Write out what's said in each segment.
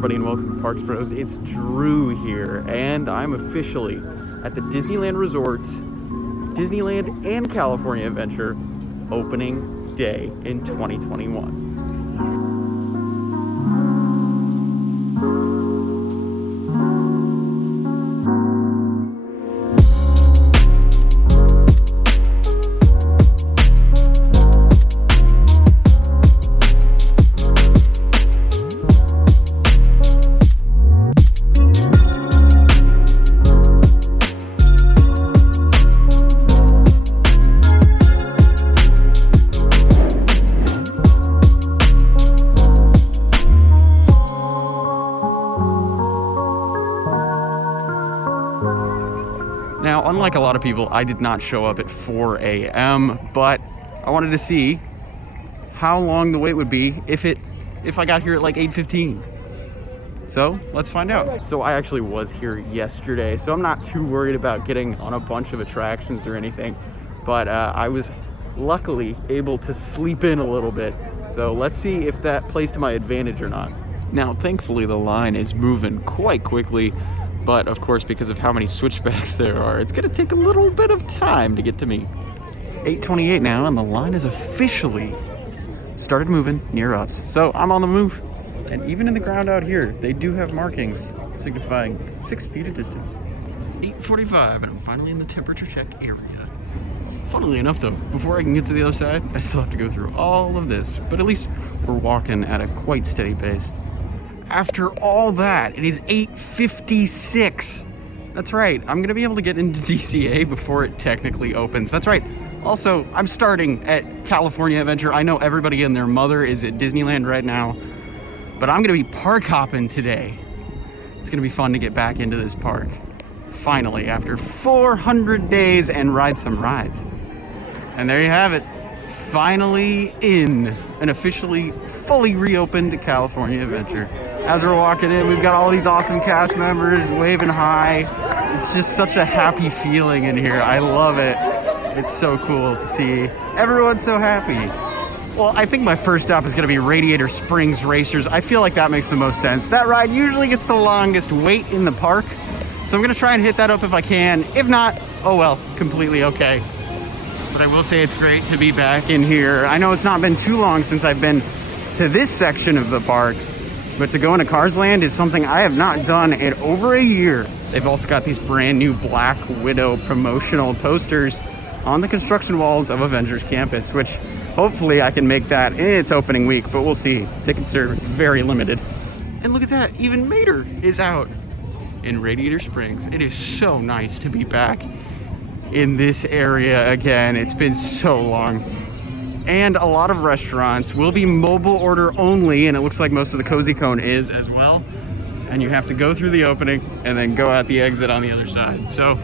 everybody, and welcome to Parks Bros. It's Drew here, and I'm officially at the Disneyland Resorts, Disneyland and California Adventure opening day in 2021. Now, unlike a lot of people, I did not show up at 4 a.m., but I wanted to see how long the wait would be if I got here at like 8:15. So let's find out. So I actually was here yesterday, so I'm not too worried about getting on a bunch of attractions or anything, but I was luckily able to sleep in a little bit. So let's see if that plays to my advantage or not. Now, thankfully, the line is moving quite quickly. But of course, because of how many switchbacks there are, it's gonna take a little bit of time to get to me. 8:28 now, and the line is officially started moving near us. So I'm on the move. And even in the ground out here, they do have markings signifying 6 feet of distance. 8:45, and I'm finally in the temperature check area. Funnily enough though, before I can get to the other side, I still have to go through all of this. But at least we're walking at a quite steady pace. After all that, it is 8:56. That's right, I'm gonna be able to get into DCA before it technically opens. That's right. Also, I'm starting at California Adventure. I know everybody and their mother is at Disneyland right now, but I'm gonna be park hopping today. It's gonna be fun to get back into this park. Finally, after 400 days and ride some rides. And there you have it. Finally in an officially fully reopened California Adventure. As we're walking in, we've got all these awesome cast members waving hi. It's just such a happy feeling in here. I love it. It's so cool to see everyone's so happy. Well, I think my first stop is gonna be Radiator Springs Racers. I feel like that makes the most sense. That ride usually gets the longest wait in the park, so I'm gonna try and hit that up if I can. If not, oh well, completely okay. But I will say it's great to be back in here. I know it's not been too long since I've been to this section of the park, but to go into Cars Land is something I have not done in over a year. They've also got these brand new Black Widow promotional posters on the construction walls of Avengers Campus, which hopefully I can make that in its opening week, but we'll see. Tickets are very limited. And look at that, even Mater is out in Radiator Springs. It is so nice to be back in this area again. It's been so long. And a lot of restaurants will be mobile order only, and it looks like most of the Cozy Cone is as well. And you have to go through the opening and then go out the exit on the other side. So,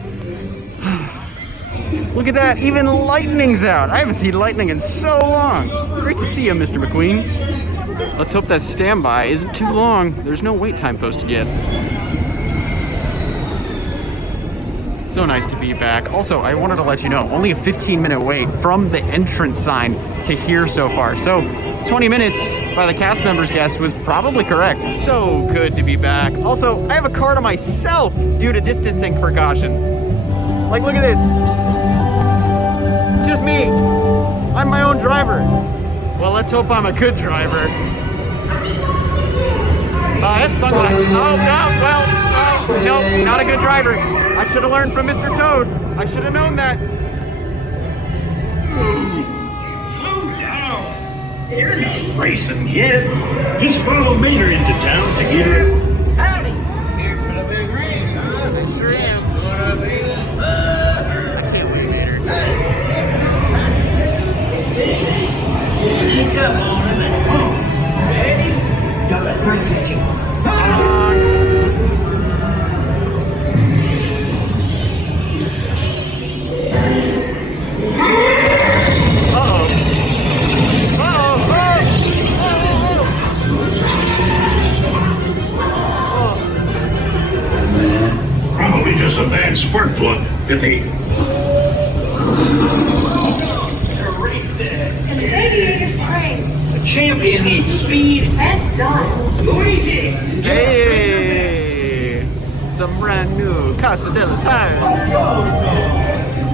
look at that, even lightning's out. I haven't seen lightning in so long. Great to see you, Mr. McQueen. Let's hope that standby isn't too long. There's no wait time posted yet. So nice to be back. Also, I wanted to let you know, only a 15-minute wait from the entrance sign to here so far. So 20 minutes by the cast members' guess was probably correct. So good to be back. Also, I have a car to myself due to distancing precautions. Like, look at this. Just me. I'm my own driver. Well, let's hope I'm a good driver. I have sunglasses. Oh, no, well, oh, no, not a good driver. I should have learned from Mr. Toad. I should have known that. Slow down. You're not racing yet. Just follow Mater into town to get her. Howdy. Here for the big race, huh? They sure am. I can't wait, Mater. Sneak up on him and home. Ready? Don't let Frank catch you. Probably just a bad spark plug, Pippy. Radiator Springs. champion needs speed and style. Luigi! Hey! Some brand new Casa della Tire.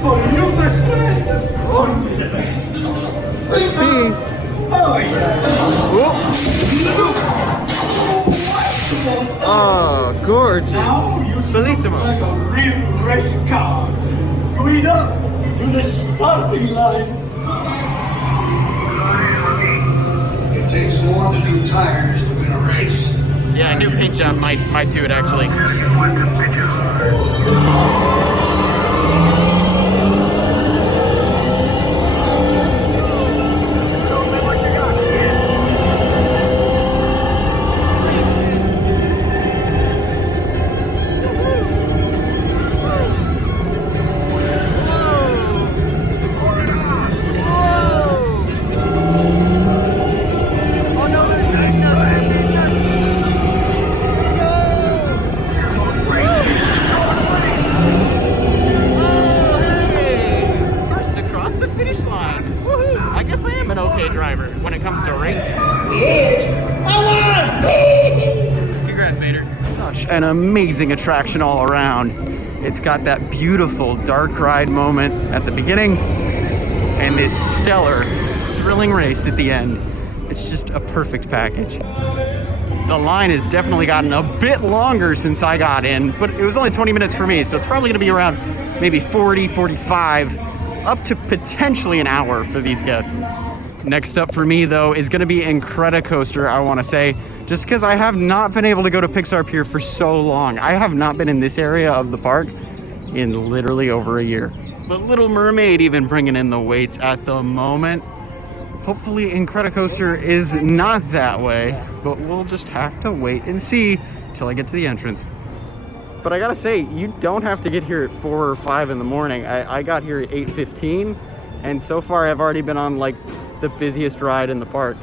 For you, my friend, only the best. Let's see. Oh, yeah. Oh, gorgeous. Now you Bellissimo. like a real racing car. Going up to the starting line. It takes more than new tires to win a race. Yeah, a new paint job might do it actually. Driver when it comes to racing. Congrats, Vader. Such an amazing attraction all around. It's got that beautiful dark ride moment at the beginning and this stellar, thrilling race at the end. It's just a perfect package. The line has definitely gotten a bit longer since I got in, but it was only 20 minutes for me, so it's probably gonna be around maybe 40, 45, up to potentially an hour for these guests. Next up for me, though, is going to be Incredicoaster, I want to say, just because I have not been able to go to Pixar Pier for so long. I have not been in this area of the park in literally over a year. But Little Mermaid even bringing in the waits at the moment. Hopefully Incredicoaster is not that way, but we'll just have to wait and see till I get to the entrance. But I gotta say, you don't have to get here at 4 or 5 in the morning. I got here at 8:15, and so far I've already been on like the busiest ride in the park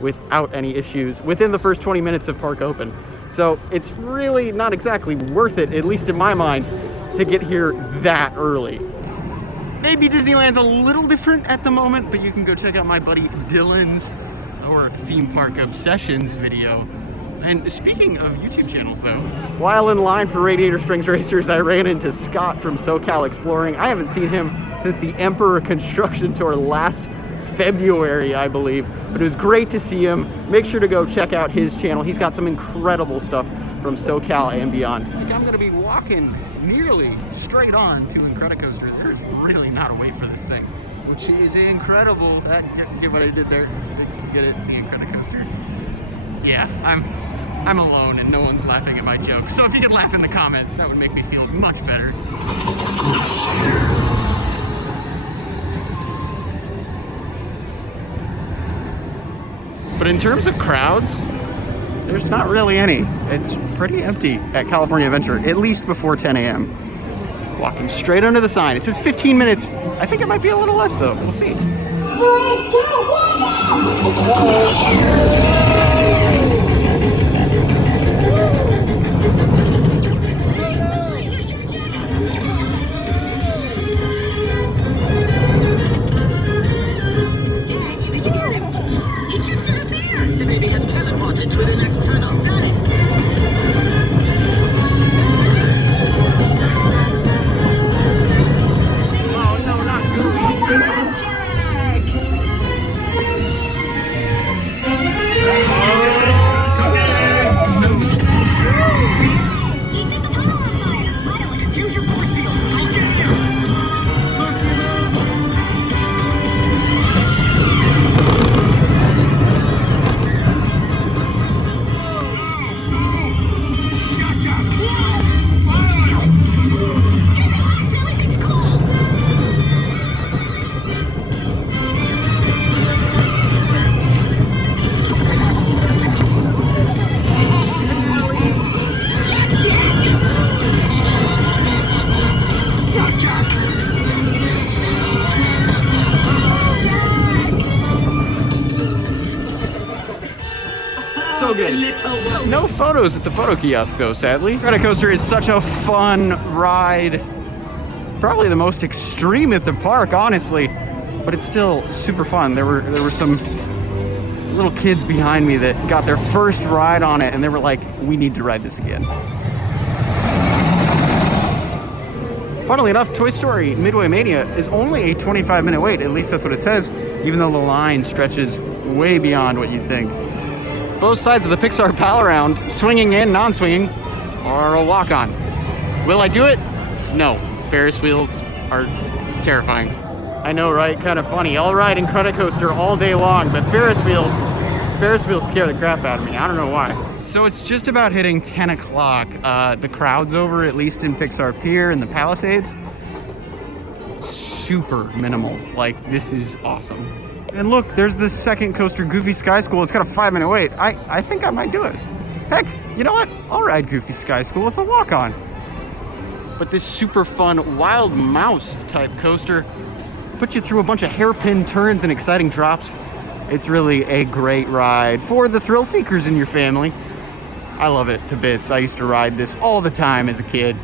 without any issues within the first 20 minutes of park open. So it's really not exactly worth it, at least in my mind, to get here that early. Maybe Disneyland's a little different at the moment, but you can go check out my buddy Dylan's or Theme Park Obsessions video. And speaking of YouTube channels though, while in line for Radiator Springs Racers, I ran into Scott from SoCal Exploring. I haven't seen him since the Emperor Construction Tour last February, I believe, but it was great to see him. Make sure to go check out his channel. He's got some incredible stuff from SoCal and beyond. I think I'm gonna be walking nearly straight on to Incredicoaster. There's really not a wait for this thing, which is incredible. Get what I did there? Get it? The Incredicoaster. Yeah, I'm alone and no one's laughing at my joke. So if you could laugh in the comments, that would make me feel much better. But in terms of crowds, there's not really any. It's pretty empty at California Adventure, at least before 10 a.m. Walking straight under the sign. It says 15 minutes. I think it might be a little less though. We'll see. 3, 2, The baby has teleported to the next tunnel. Got it. Oh no, not Gooey. So good. No photos at the photo kiosk though, sadly. Incredicoaster is such a fun ride. Probably the most extreme at the park, honestly. But it's still super fun. There were some little kids behind me that got their first ride on it, and they were like, we need to ride this again. Funnily enough, Toy Story Midway Mania is only a 25-minute wait, at least that's what it says, even though the line stretches way beyond what you'd think. Both sides of the Pixar Pal-Around, swinging and non-swinging, are a walk-on. Will I do it? No. Ferris wheels are terrifying. I know, right? Kind of funny. I'll ride Incredicoaster all day long, but Ferris wheels scare the crap out of me. I don't know why. So it's just about hitting 10 o'clock. The crowd's over, at least in Pixar Pier and the Palisades. Super minimal. Like, this is awesome. And look, there's the second coaster, Goofy Sky School. It's got a 5-minute wait. I think I might do it. Heck, you know what? I'll ride Goofy Sky School. It's a walk-on. But this super fun Wild Mouse type coaster puts you through a bunch of hairpin turns and exciting drops. It's really a great ride for the thrill seekers in your family. I love it to bits. I used to ride this all the time as a kid.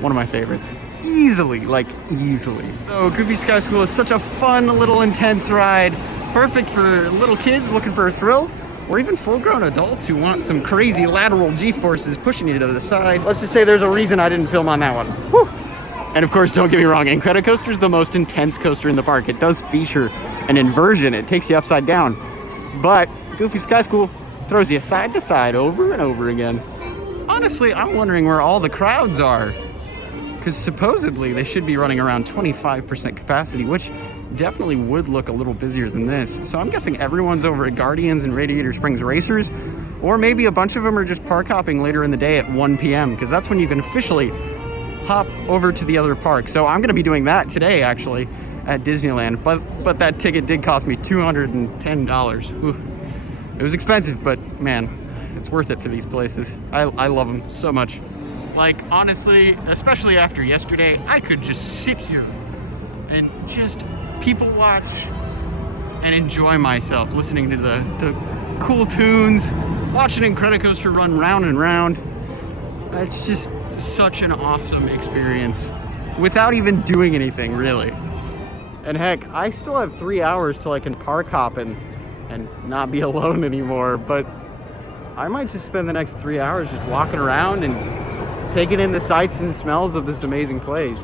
One of my favorites. Easily, like easily. So Goofy Sky School is such a fun little intense ride. Perfect for little kids looking for a thrill, or even full-grown adults who want some crazy lateral G-forces pushing you to the side. Let's just say there's a reason I didn't film on that one. Whew. And of course, don't get me wrong, Incredicoaster is the most intense coaster in the park. It does feature an inversion. It takes you upside down. But Goofy Sky School throws you side to side over and over again. Honestly, I'm wondering where all the crowds are, because supposedly they should be running around 25% capacity, which definitely would look a little busier than this. So I'm guessing everyone's over at Guardians and Radiator Springs Racers, or maybe a bunch of them are just park hopping later in the day at 1 p.m. because that's when you can officially hop over to the other park. So I'm going to be doing that today, actually, at Disneyland. But that ticket did cost me $210. Ooh. It was expensive, but man, it's worth it for these places. I love them so much. Like, honestly, especially after yesterday, I could just sit here and just people watch and enjoy myself, listening to the cool tunes, watching Incredicoaster run round and round. It's just such an awesome experience without even doing anything, really. And heck, I still have 3 hours till I can park hop and not be alone anymore, but I might just spend the next 3 hours just walking around and taking in the sights and smells of this amazing place.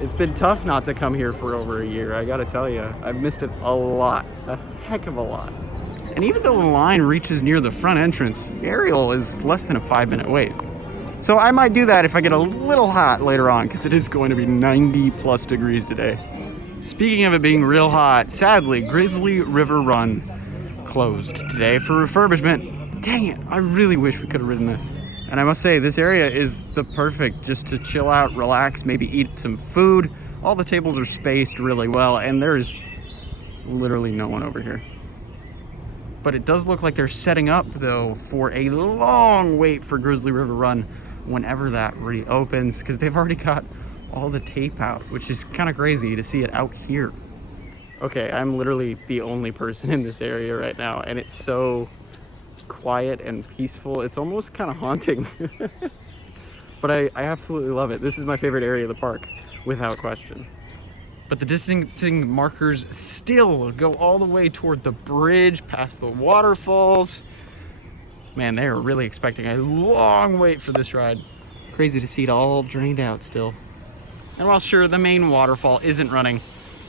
It's been tough not to come here for over a year, I gotta tell you. I've missed it a lot, a heck of a lot. And even though the line reaches near the front entrance, Ariel is less than a 5-minute wait. So I might do that if I get a little hot later on, because it is going to be 90+ degrees today. Speaking of it being real hot, sadly, Grizzly River Run closed today for refurbishment. Dang it, I really wish we could have ridden this. And I must say, this area is the perfect just to chill out, relax, maybe eat some food. All the tables are spaced really well, and there is literally no one over here. But it does look like they're setting up, though, for a long wait for Grizzly River Run whenever that reopens, because they've already got all the tape out, which is kind of crazy to see it out here. Okay, I'm literally the only person in this area right now, and it's so quiet and peaceful. It's almost kind of haunting. But I absolutely love it. This is my favorite area of the park, without question. But the distancing markers still go all the way toward the bridge, past the waterfalls. Man, they are really expecting a long wait for this ride. Crazy to see it all drained out still. And while sure, the main waterfall isn't running,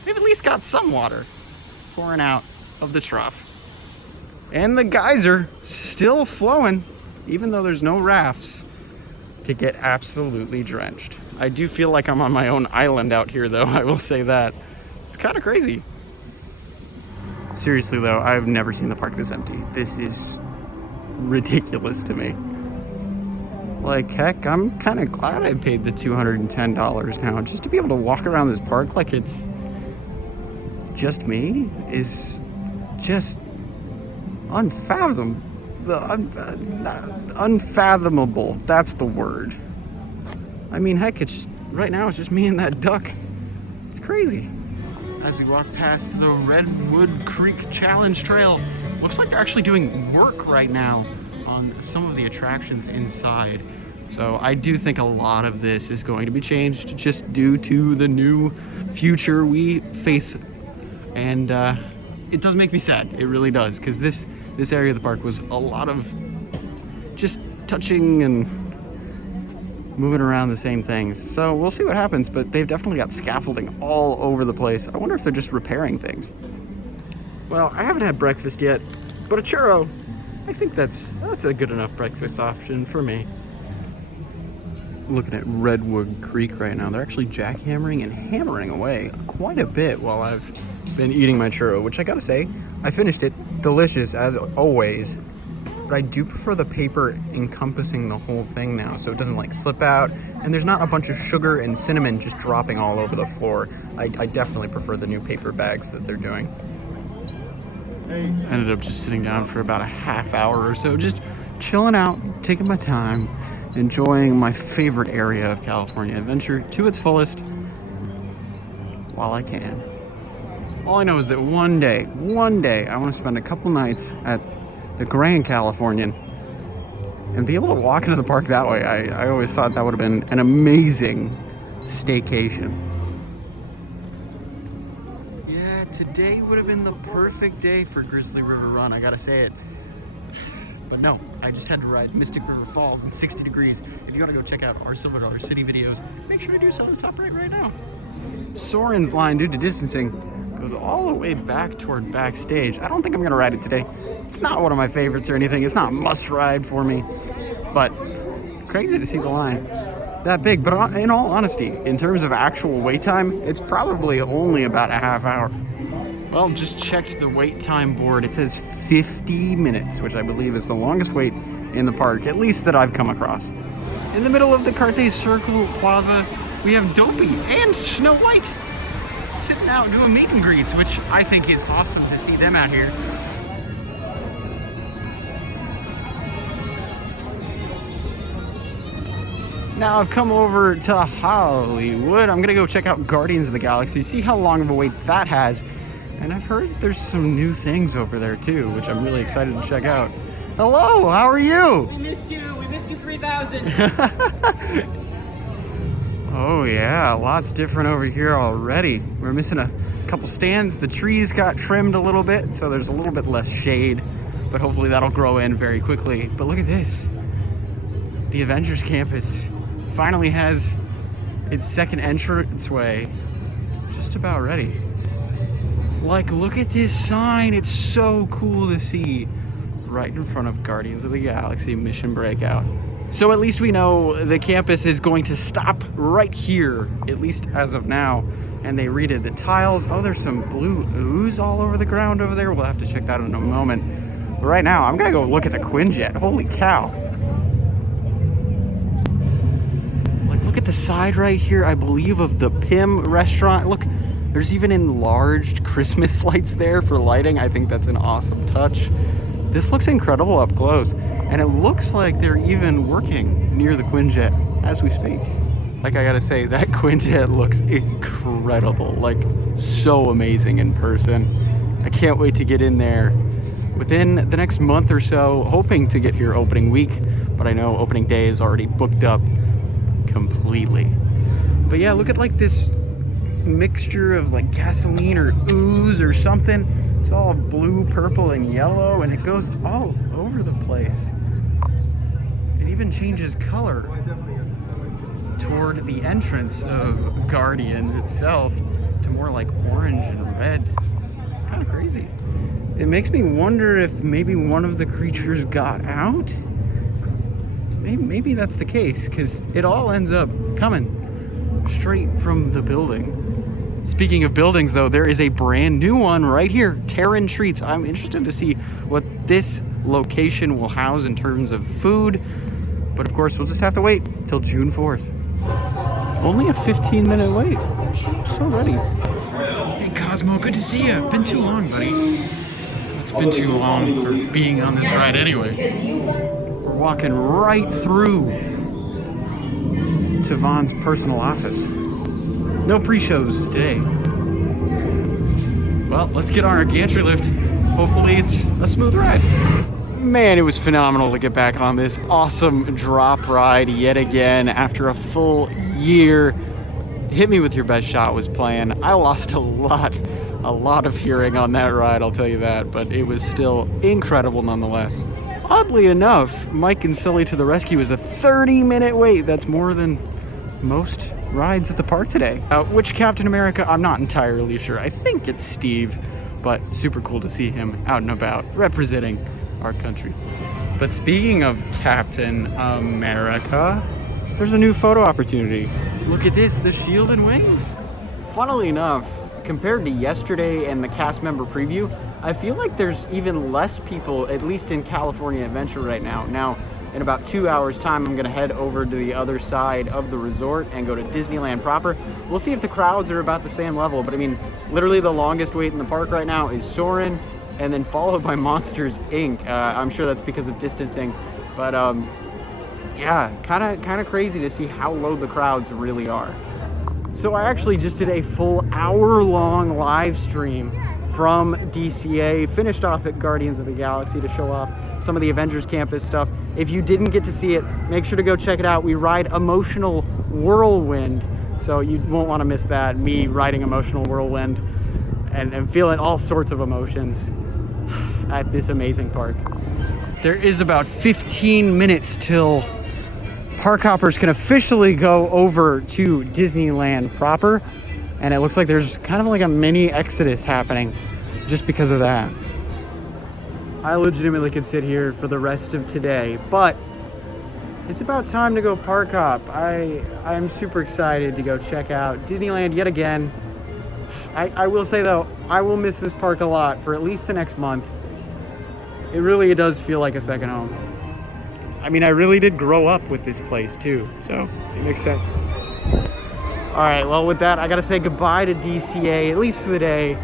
they've at least got some water pouring out of the trough. And the geyser still flowing, even though there's no rafts to get absolutely drenched. I do feel like I'm on my own island out here, though, I will say that. It's kind of crazy. Seriously, though, I've never seen the park this empty. This is ridiculous to me. Like, heck, I'm kind of glad I paid the $210 now. Just to be able to walk around this park like it's just me is just unfathomable. That's the word. I mean, heck, it's just, right now it's just me and that duck. It's crazy. As we walk past the Redwood Creek Challenge Trail, looks like they're actually doing work right now on some of the attractions inside. So I do think a lot of this is going to be changed just due to the new future we face. And it does make me sad. It really does, because this area of the park was a lot of just touching and moving around the same things. So we'll see what happens, but they've definitely got scaffolding all over the place. I wonder if they're just repairing things. Well, I haven't had breakfast yet, but a churro, I think that's a good enough breakfast option for me. Looking at Redwood Creek right now. They're actually jackhammering and hammering away quite a bit while I've been eating my churro, which I gotta say, I finished it. Delicious as always. But I do prefer the paper encompassing the whole thing now, so it doesn't like slip out, and there's not a bunch of sugar and cinnamon just dropping all over the floor. I definitely prefer the new paper bags that they're doing. I ended up just sitting down for about a half hour or so, just chilling out, taking my time, enjoying my favorite area of California Adventure to its fullest while I can. All I know is that one day, I want to spend a couple nights at the Grand Californian and be able to walk into the park that way. I always thought that would have been an amazing staycation. Yeah, today would have been the perfect day for Grizzly River Run, I gotta say it. But no, I just had to ride Mystic River Falls in 60 degrees. If you want to go check out our Silver Dollar City videos, make sure to do so in the top right now. Soren's line, due to distancing, goes all the way back toward backstage. I don't think I'm going to ride it today. It's not one of my favorites or anything. It's not a must ride for me. But crazy to see the line that big. But in all honesty, in terms of actual wait time, it's probably only about a half hour. Well, just checked the wait time board. It says 50 minutes, which I believe is the longest wait in the park, at least that I've come across. In the middle of the Carthay Circle Plaza, we have Dopey and Snow White sitting out doing meet and greets, which I think is awesome to see them out here. Now I've come over to Hollywood. I'm gonna go check out Guardians of the Galaxy, see how long of a wait that has. And I've heard there's some new things over there too, which I'm really excited to check out. Hello, how are you? We missed you 3,000. Oh yeah, lots different over here already. We're missing a couple stands. The trees got trimmed a little bit, so there's a little bit less shade, but hopefully that'll grow in very quickly. But look at this. The Avengers Campus finally has its second entranceway just about ready. Like, look at this sign. It's so cool to see right in front of Guardians of the Galaxy Mission Breakout. So at least we know the campus is going to stop right here, at least as of now. And they redid the tiles. Oh, there's some blue ooze all over the ground over there. We'll have to check that out in a moment. But right now, I'm gonna go look at the Quinjet. Holy cow. Like, look at the side right here, I believe, of the Pim restaurant. Look, there's even enlarged Christmas lights there for lighting. I think that's an awesome touch. This looks incredible up close. And it looks like they're even working near the Quinjet as we speak. Like, I gotta say, that Quinjet looks incredible. Like, so amazing in person. I can't wait to get in there within the next month or so, hoping to get here opening week. But I know opening day is already booked up completely. But yeah, look at like this mixture of like gasoline or ooze or something. It's all blue, purple, and yellow, and it goes all over the place. It even changes color toward the entrance of Guardians itself to more like orange and red. Kind of crazy. It makes me wonder if maybe one of the creatures got out. Maybe that's the case, because it all ends up coming straight from the building. Speaking of buildings, though, there is a brand new one right here, Terran Treats. I'm interested to see what this location will house in terms of food. But of course, we'll just have to wait till June 4th. Only a 15-minute wait. So ready. Hey, Cosmo, good to see you. Been too long, buddy. It's been too long for being on this ride anyway. We're walking right through to Vaughn's personal office. No pre-shows today. Well, let's get on our gantry lift. Hopefully it's a smooth ride. Man, it was phenomenal to get back on this awesome drop ride yet again after a full year. Hit Me With Your Best Shot was playing. I lost a lot a lot of hearing on that ride, I'll tell you that, but it was still incredible nonetheless. Oddly enough, Mike and Sully to the Rescue is a 30-minute wait. That's more than most rides at the park today. Which Captain America, I'm not entirely sure. I think it's Steve, but super cool to see him out and about representing our country. But speaking of Captain America, there's a new photo opportunity. Look at this, the shield and wings. Funnily enough, compared to yesterday and the cast member preview, I feel like there's even less people, at least in California Adventure right now. Now, in about 2 hours time, I'm gonna head over to the other side of the resort and go to Disneyland proper. We'll see if the crowds are about the same level, but I mean, literally the longest wait in the park right now is Soarin', and then followed by Monsters, Inc. I'm sure that's because of distancing, but yeah, kind of crazy to see how low the crowds really are. So I actually just did a full hour-long live stream from DCA, finished off at Guardians of the Galaxy to show off some of the Avengers Campus stuff. If you didn't get to see it, make sure to go check it out. We ride Emotional Whirlwind, so you won't want to miss that, me riding Emotional Whirlwind and feeling all sorts of emotions at this amazing park. There is about 15 minutes till park hoppers can officially go over to Disneyland proper, and it looks like there's kind of like a mini exodus happening just because of that. I legitimately could sit here for the rest of today, but it's about time to go park hop. I'm super excited to go check out Disneyland yet again. I will say though, I will miss this park a lot for at least the next month. It really does feel like a second home. I mean, I really did grow up with this place too, so it makes sense. All right, well with that, I gotta say goodbye to DCA, at least for the day.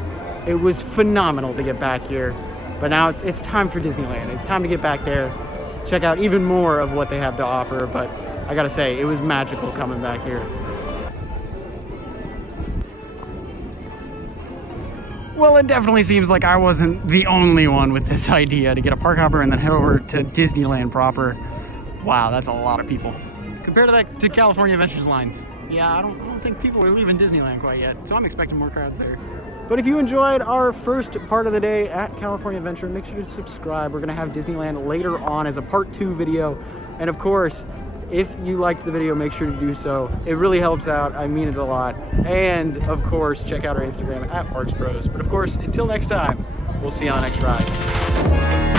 It was phenomenal to get back here, but now it's time for Disneyland. It's time to get back there, check out even more of what they have to offer, but I gotta say, it was magical coming back here. Well, it definitely seems like I wasn't the only one with this idea to get a park hopper and then head over to Disneyland proper. Wow, that's a lot of people. Compared to that to California Adventures lines. Yeah, I don't think people are leaving Disneyland quite yet, so I'm expecting more crowds there. But if you enjoyed our first part of the day at California Adventure, make sure to subscribe. We're gonna have Disneyland later on as a part 2 video. And of course, if you liked the video, make sure to do so. It really helps out. I mean it a lot. And of course, check out our Instagram at Parks Bros. But of course, until next time, we'll see you on the next ride.